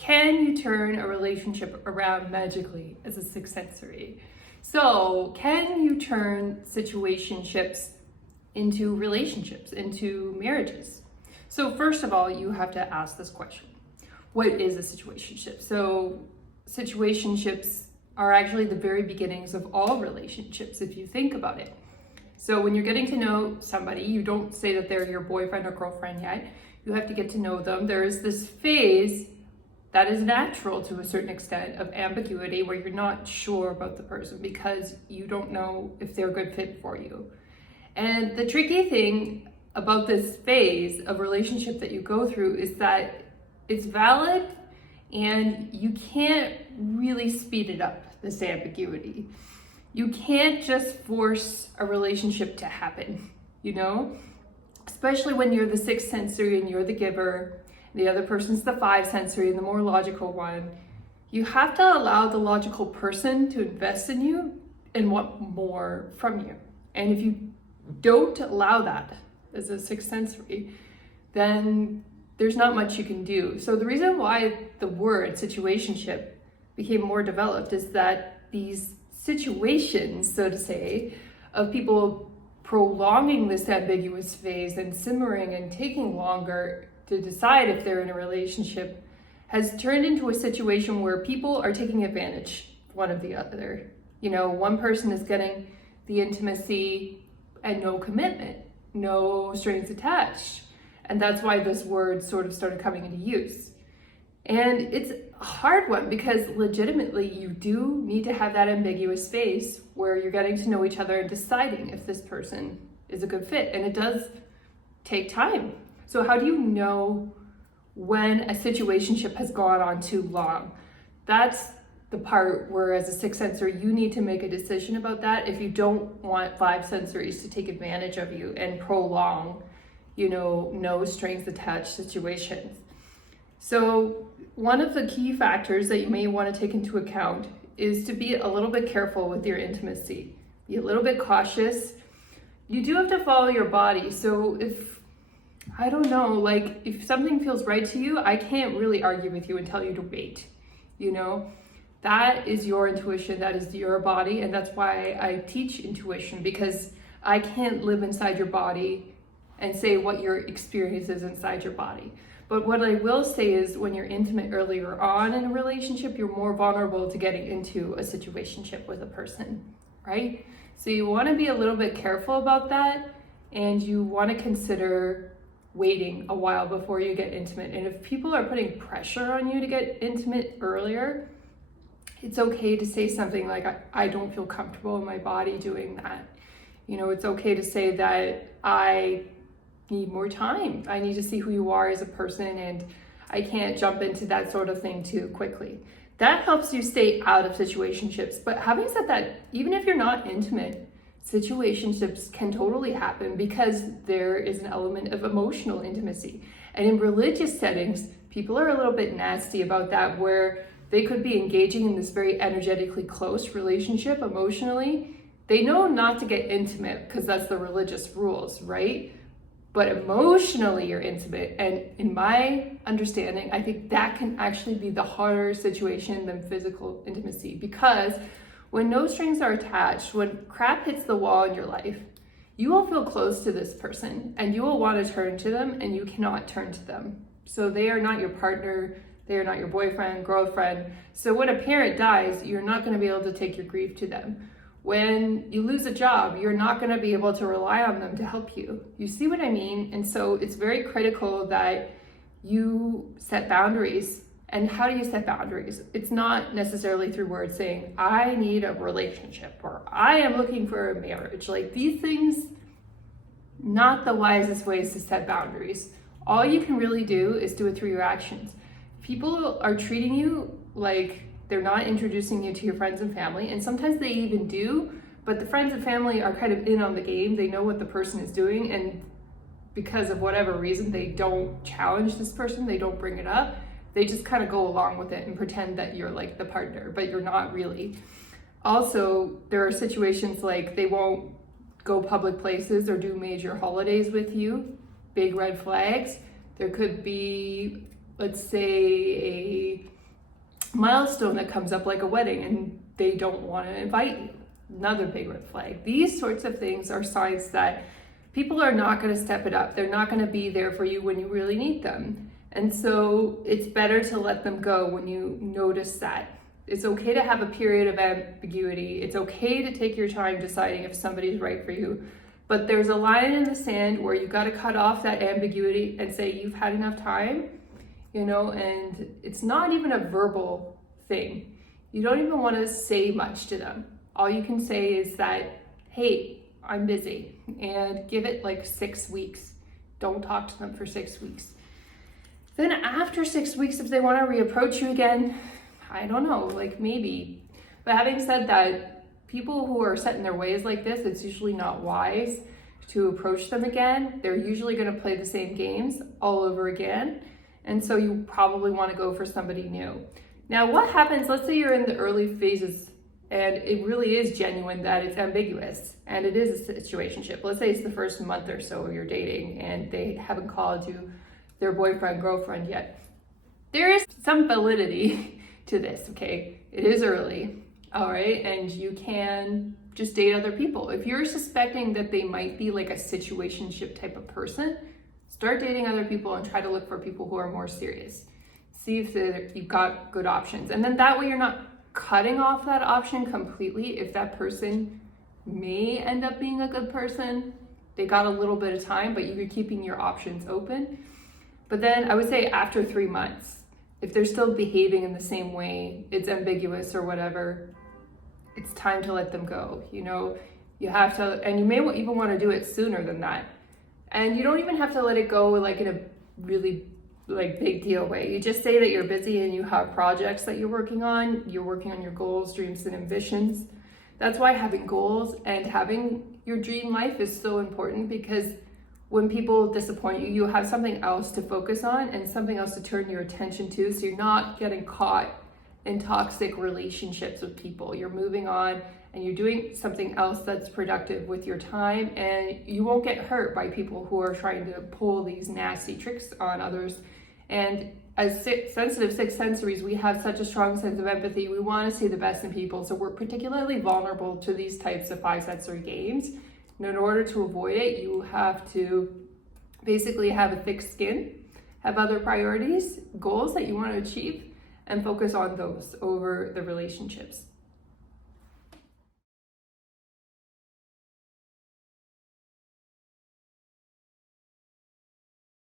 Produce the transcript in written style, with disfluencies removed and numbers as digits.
can you turn a relationship around magically as a sixth sensory? So can you turn situationships into relationships, into marriages? So first of all, you have to ask this question. What is a situationship? So situationships are actually the very beginnings of all relationships, if you think about it. So when you're getting to know somebody, you don't say that they're your boyfriend or girlfriend yet. You have to get to know them. There is this phase that is natural to a certain extent of ambiguity where you're not sure about the person because you don't know if they're a good fit for you. And the tricky thing about this phase of relationship that you go through is that it's valid and you can't really speed it up, this ambiguity. You can't just force a relationship to happen, you know? Especially when you're the sixth sensory and you're the giver, the other person's the five sensory and the more logical one. You have to allow the logical person to invest in you and want more from you. And if you don't allow that as a sixth sensory, then there's not much you can do. So the reason why the word situationship became more developed is that these situations, so to say, of people prolonging this ambiguous phase and simmering and taking longer to decide if they're in a relationship has turned into a situation where people are taking advantage one of the other. You know, one person is getting the intimacy and no commitment, no strings attached. And that's why this word sort of started coming into use. And it's a hard one because legitimately you do need to have that ambiguous space where you're getting to know each other and deciding if this person is a good fit. And it does take time. So how do you know when a situationship has gone on too long? That's the part where as a sixth sensory, you need to make a decision about that if you don't want five sensories to take advantage of you and prolong, you know, no strings attached situations. So one of the key factors that you may want to take into account is to be a little bit careful with your intimacy. Be a little bit cautious. You do have to follow your body. So if, I don't know, like if something feels right to you, I can't really argue with you and tell you to wait, you know? That is your intuition, that is your body, and that's why I teach intuition, because I can't live inside your body and say what your experience is inside your body. But what I will say is when you're intimate earlier on in a relationship, you're more vulnerable to getting into a situationship with a person, right? So you want to be a little bit careful about that, and you want to consider waiting a while before you get intimate. And if people are putting pressure on you to get intimate earlier, it's okay to say something like, I don't feel comfortable in my body doing that. You know, it's okay to say that I need more time. I need to see who you are as a person, and I can't jump into that sort of thing too quickly. That helps you stay out of situationships. But having said that, even if you're not intimate, situationships can totally happen because there is an element of emotional intimacy. And in religious settings, people are a little bit nasty about that, where they could be engaging in this very energetically close relationship emotionally. They know not to get intimate because that's the religious rules, right? But emotionally you're intimate. And in my understanding, I think that can actually be the harder situation than physical intimacy, because when no strings are attached, when crap hits the wall in your life, you will feel close to this person and you will want to turn to them, and you cannot turn to them. So they are not your partner. They are not your boyfriend, girlfriend. So when a parent dies, you're not going to be able to take your grief to them. When you lose a job, you're not going to be able to rely on them to help you. You see what I mean? And so it's very critical that you set boundaries. And how do you set boundaries? It's not necessarily through words saying, I need a relationship, or I am looking for a marriage. Like, these things, not the wisest ways to set boundaries. All you can really do is do it through your actions. People are treating you like they're not introducing you to your friends and family, and sometimes they even do, but the friends and family are kind of in on the game. They know what the person is doing, and because of whatever reason, they don't challenge this person, they don't bring it up. They just kind of go along with it and pretend that you're like the partner, but you're not really. Also, there are situations like they won't go public places or do major holidays with you. Big red flags. There could be, let's say, a milestone that comes up like a wedding and they don't want to invite you. Another big red flag. These sorts of things are signs that people are not going to step it up. They're not going to be there for you when you really need them. And so it's better to let them go when you notice that. It's okay to have a period of ambiguity. It's okay to take your time deciding if somebody's right for you. But there's a line in the sand where you got to cut off that ambiguity and say you've had enough time, and it's not even a verbal thing. You don't even want to say much to them. All you can say is that, hey, I'm busy, and give it like 6 weeks. Don't talk to them for 6 weeks. Then after 6 weeks, if they want to reapproach you again, I don't know, like maybe. But having said that, people who are set in their ways like this, it's usually not wise to approach them again. They're usually going to play the same games all over again. And so you probably want to go for somebody new. Now, what happens, let's say you're in the early phases and it really is genuine that it's ambiguous and it is a situationship. Let's say it's the first month or so you're dating and they haven't called you their boyfriend, girlfriend yet. There is some validity to this, okay? It is early, all right? And you can just date other people. If you're suspecting that they might be like a situationship type of person, start dating other people and try to look for people who are more serious. See if you've got good options. And then that way you're not cutting off that option completely. If that person may end up being a good person, they got a little bit of time, but you're keeping your options open. But then I would say after 3 months, if they're still behaving in the same way, it's ambiguous or whatever, it's time to let them go. You have to, and you may even want to do it sooner than that. And you don't even have to let it go like in a really big deal way. You just say that you're busy and you have projects that you're working on your goals, dreams, and ambitions. That's why having goals and having your dream life is so important, because when people disappoint you, you have something else to focus on and something else to turn your attention to, so you're not getting caught in toxic relationships with people. You're moving on and you're doing something else that's productive with your time, and you won't get hurt by people who are trying to pull these nasty tricks on others. And as sensitive sixth sensories, we have such a strong sense of empathy. We want to see the best in people, so we're particularly vulnerable to these types of five sensory games. And in order to avoid it, you have to basically have a thick skin, have other priorities, goals that you want to achieve, and focus on those over the relationships.